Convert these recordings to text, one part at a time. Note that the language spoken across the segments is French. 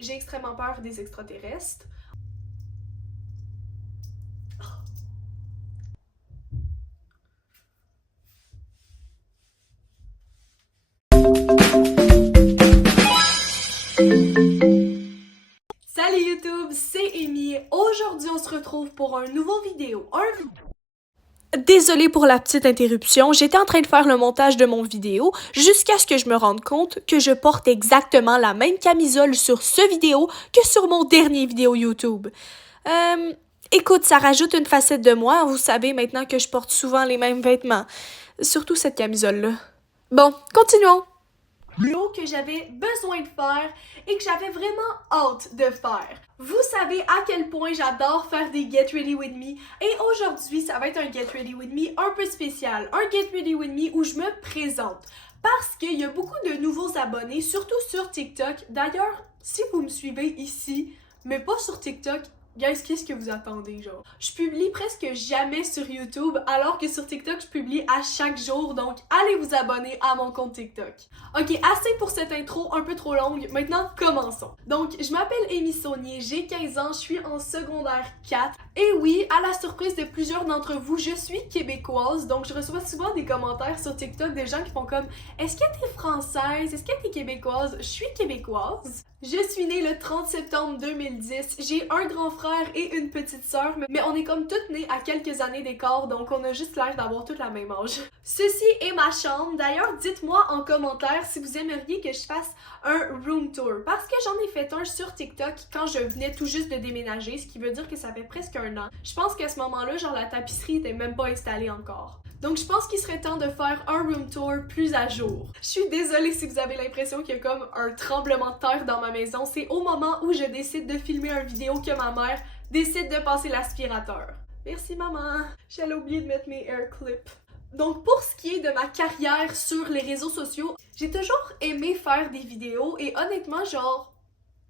J'ai extrêmement peur des extraterrestres. Salut YouTube, c'est Amy. Aujourd'hui, on se retrouve pour un nouveau vidéo. Désolée pour la petite interruption, j'étais en train de faire le montage de mon vidéo jusqu'à ce que je me rende compte que je porte exactement la même camisole sur ce vidéo que sur mon dernier vidéo YouTube. Écoute, ça rajoute une facette de moi, vous savez maintenant que je porte souvent les mêmes vêtements. Surtout cette camisole-là. Bon, continuons. Vidéo que j'avais besoin de faire et que j'avais vraiment hâte de faire. Vous savez à quel point j'adore faire des Get Ready With Me et aujourd'hui ça va être un Get Ready With Me un peu spécial, un Get Ready With Me où je me présente parce qu'il y a beaucoup de nouveaux abonnés, surtout sur TikTok. D'ailleurs, si vous me suivez ici, mais pas sur TikTok, guys, qu'est-ce que vous attendez, genre? Je publie presque jamais sur YouTube, alors que sur TikTok, je publie à chaque jour, donc allez vous abonner à mon compte TikTok. Ok, assez pour cette intro un peu trop longue, maintenant commençons. Donc, je m'appelle Amy Saunier, j'ai 15 ans, je suis en secondaire 4, et oui, à la surprise de plusieurs d'entre vous, je suis québécoise, donc je reçois souvent des commentaires sur TikTok des gens qui font comme « Est-ce que t'es française? Est-ce que t'es québécoise? » Je suis québécoise. Je suis née le 30 septembre 2010, j'ai un grand frère et une petite sœur, mais on est comme toutes nées à quelques années d'écart, donc on a juste l'air d'avoir toutes la même âge. Ceci est ma chambre, d'ailleurs dites-moi en commentaire si vous aimeriez que je fasse un room tour, parce que j'en ai fait un sur TikTok quand je venais tout juste de déménager, ce qui veut dire que ça fait presque un an. Je pense qu'à ce moment-là, genre la tapisserie était même pas installée encore. Donc je pense qu'il serait temps de faire un room tour plus à jour. Je suis désolée si vous avez l'impression qu'il y a comme un tremblement de terre dans ma maison. C'est au moment où je décide de filmer une vidéo que ma mère décide de passer l'aspirateur. Merci maman! J'allais oublier de mettre mes hair clips. Donc pour ce qui est de ma carrière sur les réseaux sociaux, j'ai toujours aimé faire des vidéos et honnêtement genre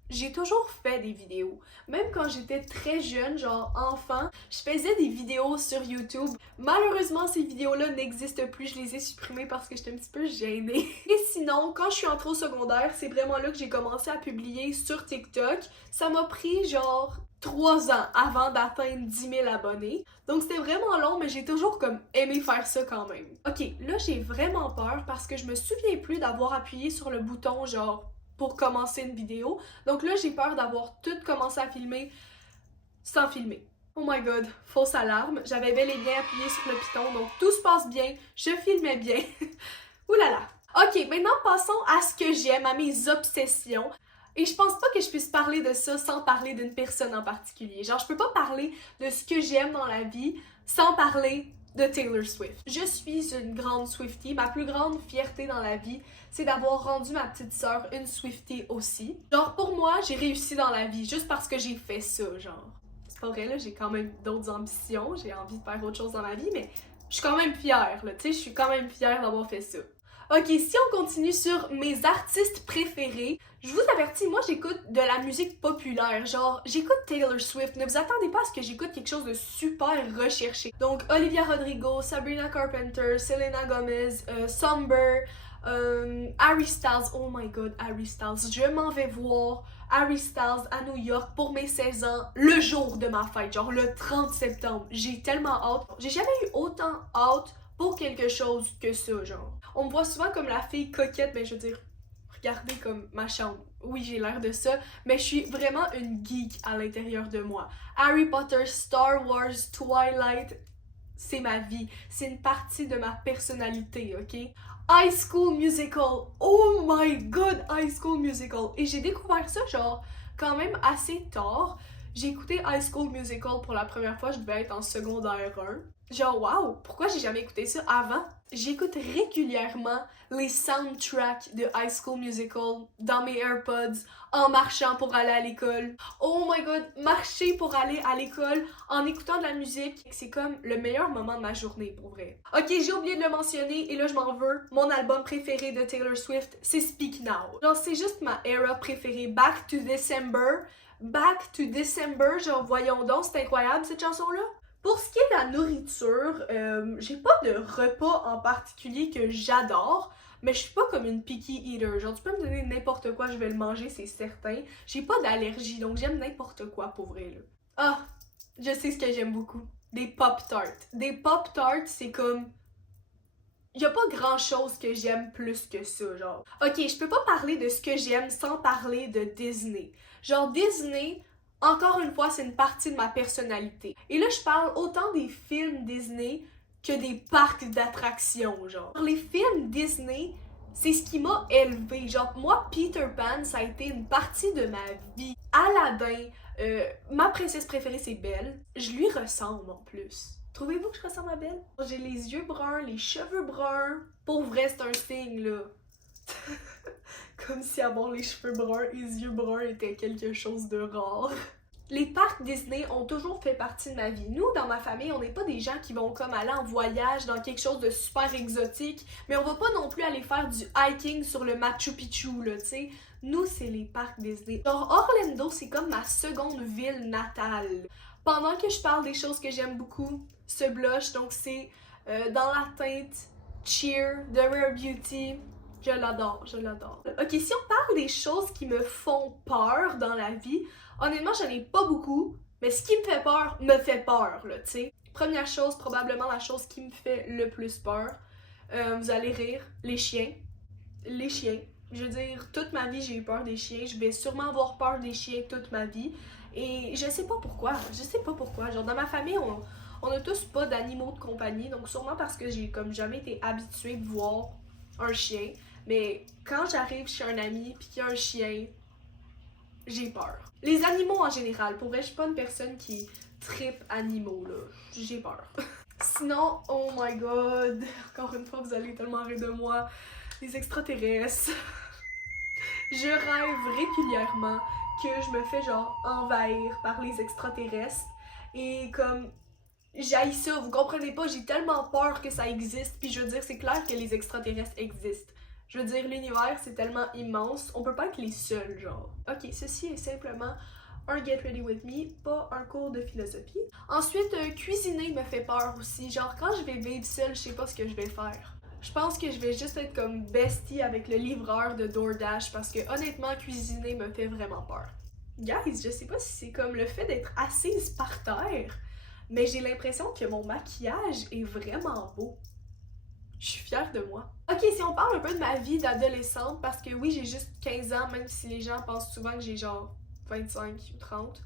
j'ai toujours fait des vidéos. Même quand j'étais très jeune, genre enfant, je faisais des vidéos sur YouTube. Malheureusement, ces vidéos-là n'existent plus. Je les ai supprimées parce que j'étais un petit peu gênée. Et sinon, quand je suis entrée au secondaire, c'est vraiment là que j'ai commencé à publier sur TikTok. Ça m'a pris genre 3 ans avant d'atteindre 10 000 abonnés. Donc c'était vraiment long, mais j'ai toujours comme aimé faire ça quand même. Ok, là j'ai vraiment peur parce que je me souviens plus d'avoir appuyé sur le bouton genre pour commencer une vidéo. Donc là, j'ai peur d'avoir tout commencé à filmer sans filmer. Oh my god, fausse alarme. J'avais bel et bien appuyé sur le piton, donc tout se passe bien. Je filmais bien. Ouh là là. Ok, maintenant passons à ce que j'aime, à mes obsessions. Et je pense pas que je puisse parler de ça sans parler d'une personne en particulier. Genre, je peux pas parler de ce que j'aime dans la vie sans parler de Taylor Swift. Je suis une grande Swiftie. Ma plus grande fierté dans la vie, c'est d'avoir rendu ma petite sœur une Swiftie aussi. Genre, pour moi, j'ai réussi dans la vie juste parce que j'ai fait ça, genre. C'est pas vrai, là, j'ai quand même d'autres ambitions, j'ai envie de faire autre chose dans ma vie, mais je suis quand même fière, là, tu sais, je suis quand même fière d'avoir fait ça. Ok, si on continue sur mes artistes préférés, je vous avertis, moi j'écoute de la musique populaire, genre j'écoute Taylor Swift, ne vous attendez pas à ce que j'écoute quelque chose de super recherché. Donc Olivia Rodrigo, Sabrina Carpenter, Selena Gomez, Somber, Harry Styles, oh my god, Harry Styles, je m'en vais voir Harry Styles à New York pour mes 16 ans, le jour de ma fête, genre le 30 septembre, j'ai tellement hâte, j'ai jamais eu autant hâte pour quelque chose que ça, genre. On me voit souvent comme la fille coquette, mais je veux dire, regardez comme ma chambre. Oui, j'ai l'air de ça, mais je suis vraiment une geek à l'intérieur de moi. Harry Potter, Star Wars, Twilight, c'est ma vie. C'est une partie de ma personnalité, ok? High School Musical, oh my god, High School Musical. Et j'ai découvert ça, genre, quand même assez tard. J'ai écouté High School Musical pour la première fois, je devais être en secondaire 1. Genre, wow, pourquoi j'ai jamais écouté ça avant? J'écoute régulièrement les soundtracks de High School Musical dans mes AirPods, en marchant pour aller à l'école. Oh my god, marcher pour aller à l'école en écoutant de la musique, c'est comme le meilleur moment de ma journée, pour vrai. Ok, j'ai oublié de le mentionner, et là je m'en veux. Mon album préféré de Taylor Swift, c'est Speak Now. Genre, c'est juste ma era préférée. Back to December. Back to December, genre, voyons donc, c'est incroyable cette chanson-là. Pour ce qui est de la nourriture, j'ai pas de repas en particulier que j'adore. mais je suis pas comme une picky eater. Genre, tu peux me donner n'importe quoi, je vais le manger, c'est certain. J'ai pas d'allergie, donc j'aime n'importe quoi, pour vrai, là. Ah, je sais ce que j'aime beaucoup. Des Pop-Tarts. Des Pop-Tarts, c'est comme... Y a pas grand chose que j'aime plus que ça, genre. Ok, je peux pas parler de ce que j'aime sans parler de Disney. Genre, Disney, encore une fois, c'est une partie de ma personnalité. Et là, je parle autant des films Disney que des parcs d'attractions, genre. Les films Disney, c'est ce qui m'a élevée. Genre, moi, Peter Pan, ça a été une partie de ma vie. Aladdin, ma princesse préférée, c'est Belle. Je lui ressemble en plus. Trouvez-vous que je ressemble à Belle? J'ai les yeux bruns, les cheveux bruns. Pour vrai, c'est un signe, là. Comme si avoir les cheveux bruns et les yeux bruns était quelque chose de rare. Les parcs Disney ont toujours fait partie de ma vie. Nous, dans ma famille, on n'est pas des gens qui vont comme aller en voyage dans quelque chose de super exotique, mais on va pas non plus aller faire du hiking sur le Machu Picchu, là, tu sais. Nous, c'est les parcs Disney. Genre, Orlando, c'est comme ma seconde ville natale. Pendant que je parle des choses que j'aime beaucoup, ce blush, donc c'est dans la teinte Cheer de Rare Beauty. Je l'adore, je l'adore. Ok, si on parle des choses qui me font peur dans la vie, honnêtement, j'en ai pas beaucoup, mais ce qui me fait peur, là, tu sais. Première chose, probablement la chose qui me fait le plus peur, vous allez rire, les chiens. Les chiens. Je veux dire, toute ma vie, j'ai eu peur des chiens. Je vais sûrement avoir peur des chiens toute ma vie. Et je sais pas pourquoi. Je sais pas pourquoi. Genre, dans ma famille, on a tous pas d'animaux de compagnie. Donc, sûrement parce que j'ai comme jamais été habituée de voir un chien. Mais quand j'arrive chez un ami pis qu'il y a un chien, j'ai peur. Les animaux en général. Pour vrai, je suis pas une personne qui trippe animaux, là. J'ai peur. Sinon, oh my god. Encore une fois, vous allez tellement rire de moi. Les extraterrestres. Je rêve régulièrement que je me fais genre envahir par les extraterrestres. Et comme j'haïs ça, vous comprenez pas, j'ai tellement peur que ça existe. Puis je veux dire, c'est clair que les extraterrestres existent. Je veux dire, l'univers c'est tellement immense, on peut pas être les seuls, genre. Ok, ceci est simplement un Get Ready With Me, pas un cours de philosophie. Ensuite, cuisiner me fait peur aussi. Genre, quand je vais vivre seule, je sais pas ce que je vais faire. Je pense que je vais juste être comme bestie avec le livreur de DoorDash parce que honnêtement, cuisiner me fait vraiment peur. Guys, je sais pas si c'est comme le fait d'être assise par terre, mais j'ai l'impression que mon maquillage est vraiment beau. Je suis fière de moi. Ok, si on parle un peu de ma vie d'adolescente, parce que oui, j'ai juste 15 ans, même si les gens pensent souvent que j'ai genre 25 ou 30.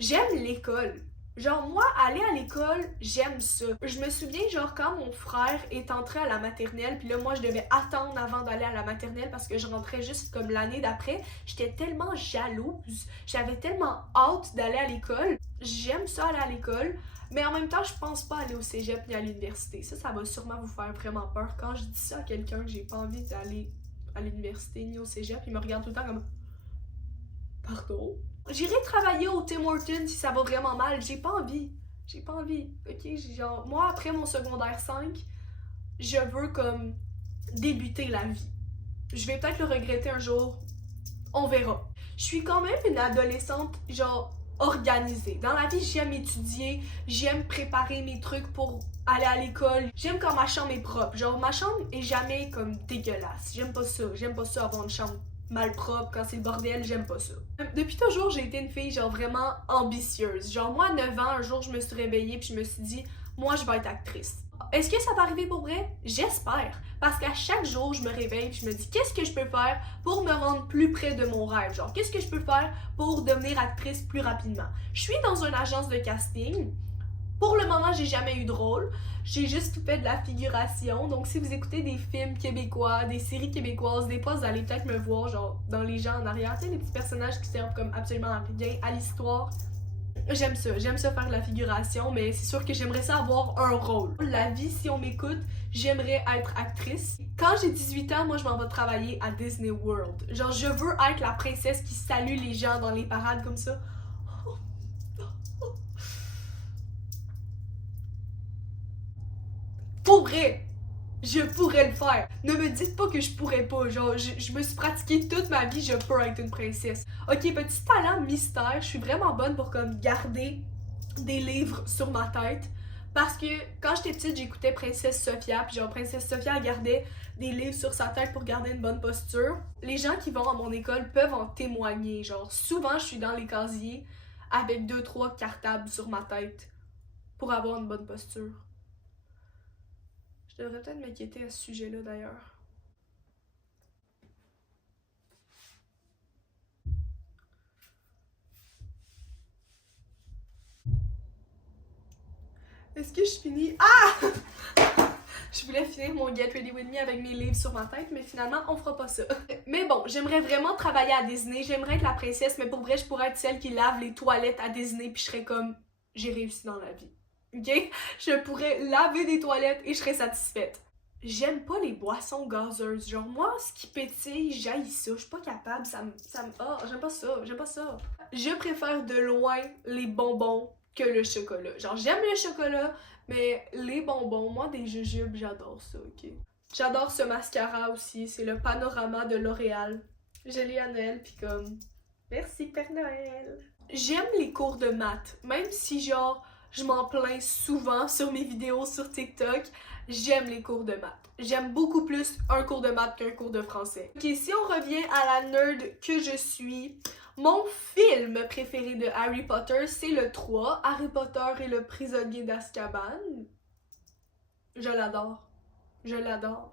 J'aime l'école. Genre, moi, aller à l'école, j'aime ça. Je me souviens, genre, quand mon frère est entré à la maternelle, puis là, moi, je devais attendre avant d'aller à la maternelle parce que je rentrais juste comme l'année d'après. J'étais tellement jalouse. J'avais tellement hâte d'aller à l'école. J'aime ça aller à l'école, mais en même temps, je pense pas aller au cégep ni à l'université. Ça va sûrement vous faire vraiment peur. Quand je dis ça à quelqu'un que j'ai pas envie d'aller à l'université ni au cégep, il me regarde tout le temps comme... Pardon? J'irai travailler au Tim Hortons si ça va vraiment mal. J'ai pas envie. J'ai pas envie. Ok? Genre, moi, après mon secondaire 5, je veux comme débuter la vie. Je vais peut-être le regretter un jour. On verra. Je suis quand même une adolescente, genre, organisée. Dans la vie, j'aime étudier. J'aime préparer mes trucs pour aller à l'école. J'aime quand ma chambre est propre. Genre, ma chambre est jamais comme dégueulasse. J'aime pas ça. J'aime pas ça avoir une chambre mal propre, quand c'est le bordel, j'aime pas ça. Depuis toujours, j'ai été une fille genre vraiment ambitieuse. Genre moi, à 9 ans, un jour, je me suis réveillée puis je me suis dit, moi, je vais être actrice. Est-ce que ça va arriver pour vrai? J'espère. Parce qu'à chaque jour, je me réveille puis je me dis, qu'est-ce que je peux faire pour me rendre plus près de mon rêve? Genre, qu'est-ce que je peux faire pour devenir actrice plus rapidement? Je suis dans une agence de casting. Pour le moment, j'ai jamais eu de rôle. J'ai juste fait de la figuration. Donc, si vous écoutez des films québécois, des séries québécoises, des fois, vous allez peut-être me voir, genre, dans les gens en arrière. Tu sais, les petits personnages qui servent comme absolument rien à l'histoire. J'aime ça faire de la figuration, mais c'est sûr que j'aimerais ça avoir un rôle. La vie, si on m'écoute, j'aimerais être actrice. Quand j'ai 18 ans, moi, je m'en vais travailler à Disney World. Genre, je veux être la princesse qui salue les gens dans les parades comme ça. Pourrais, je pourrais le faire. Ne me dites pas que je pourrais pas. Genre, je me suis pratiquée toute ma vie, je peux être une princesse. Ok, petit talent mystère, je suis vraiment bonne pour comme garder des livres sur ma tête. Parce que quand j'étais petite, j'écoutais Princesse Sophia, puis genre Princesse Sophia elle gardait des livres sur sa tête pour garder une bonne posture. Les gens qui vont à mon école peuvent en témoigner. Genre, souvent, je suis dans les casiers avec 2-3 cartables sur ma tête pour avoir une bonne posture. Je devrais peut-être m'inquiéter à ce sujet-là, d'ailleurs. Est-ce que je finis? Ah! Je voulais finir mon Get Ready With Me avec mes livres sur ma tête, mais finalement, on fera pas ça. Mais bon, j'aimerais vraiment travailler à Disney, j'aimerais être la princesse, mais pour vrai, je pourrais être celle qui lave les toilettes à Disney, puis je serais comme, j'ai réussi dans la vie. Ok? Je pourrais laver des toilettes et je serais satisfaite. J'aime pas les boissons gazeuses. Genre, moi, ce qui pétille, j'haïs ça. Je suis pas capable. Oh, j'aime pas ça. J'aime pas ça. Je préfère de loin les bonbons que le chocolat. Genre, j'aime le chocolat, mais les bonbons, moi, des jujubes, j'adore ça, ok? J'adore ce mascara aussi. C'est le Panorama de L'Oréal. Je l'ai à Noël, pis comme... Merci, Père Noël. J'aime les cours de maths. Même si, genre, je m'en plains souvent sur mes vidéos sur TikTok, j'aime les cours de maths. J'aime beaucoup plus un cours de maths qu'un cours de français. Ok, si on revient à la nerd que je suis, mon film préféré de Harry Potter, c'est le 3, Harry Potter et le prisonnier d'Azkaban. Je l'adore. Je l'adore.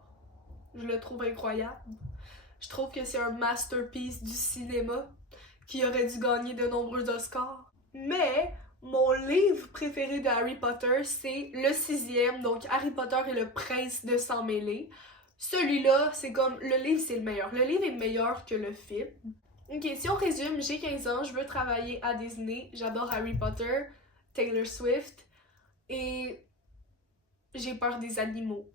Je le trouve incroyable. Je trouve que c'est un masterpiece du cinéma qui aurait dû gagner de nombreux Oscars. Mais mon livre préféré de Harry Potter, c'est le 6e, donc Harry Potter et le prince de sang mêlé. Celui-là, c'est comme... Le livre, c'est le meilleur. Le livre est meilleur que le film. Ok, si on résume, j'ai 15 ans, je veux travailler à Disney, j'adore Harry Potter, Taylor Swift, et j'ai peur des animaux.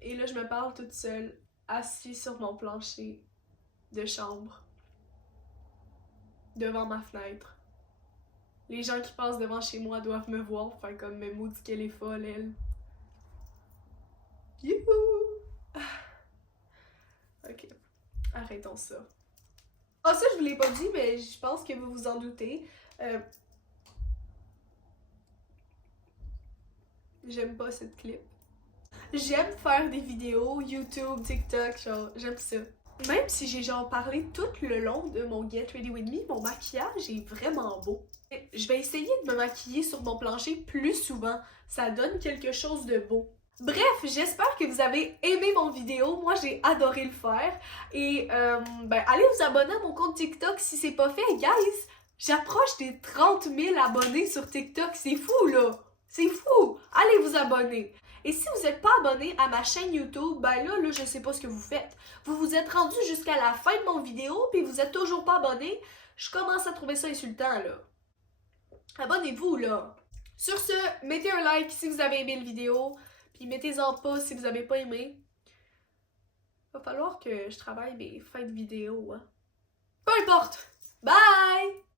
Et là, je me parle toute seule, assise sur mon plancher de chambre, devant ma fenêtre. Les gens qui passent devant chez moi doivent me voir, enfin comme, mais maudit qu'elle est folle, elle. Youhou! Ok, arrêtons ça. Ah, ça, je vous l'ai pas dit, mais je pense que vous vous en doutez. J'aime pas cette clip. J'aime faire des vidéos, YouTube, TikTok, genre, j'aime ça. Même si j'ai genre parlé tout le long de mon Get Ready With Me, mon maquillage est vraiment beau. Je vais essayer de me maquiller sur mon plancher plus souvent, ça donne quelque chose de beau. Bref, j'espère que vous avez aimé mon vidéo, moi j'ai adoré le faire. Et allez vous abonner à mon compte TikTok si c'est pas fait, guys! J'approche des 30 000 abonnés sur TikTok, c'est fou là! C'est fou! Allez vous abonner! Et si vous n'êtes pas abonné à ma chaîne YouTube, ben là, je sais pas ce que vous faites. Vous vous êtes rendu jusqu'à la fin de mon vidéo, puis vous êtes toujours pas abonné. Je commence à trouver ça insultant, là. Abonnez-vous, là. Sur ce, mettez un like si vous avez aimé la vidéo, puis mettez-en pas si vous avez pas aimé. Va falloir que je travaille mes fins de vidéo, hein. Peu importe! Bye!